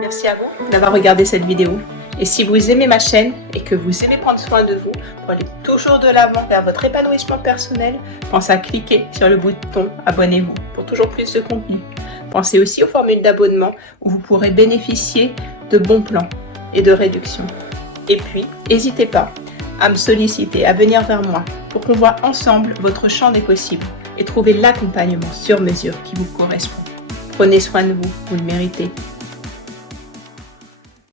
Merci à vous d'avoir regardé cette vidéo. Et si vous aimez ma chaîne et que vous aimez prendre soin de vous pour aller toujours de l'avant vers votre épanouissement personnel, pensez à cliquer sur le bouton abonnez-vous pour toujours plus de contenu. Pensez aussi aux formules d'abonnement où vous pourrez bénéficier de bons plans et de réductions. Et puis, n'hésitez pas à me solliciter, à venir vers moi pour qu'on voit ensemble votre champ des possibles et trouver l'accompagnement sur mesure qui vous correspond. Prenez soin de vous, vous le méritez.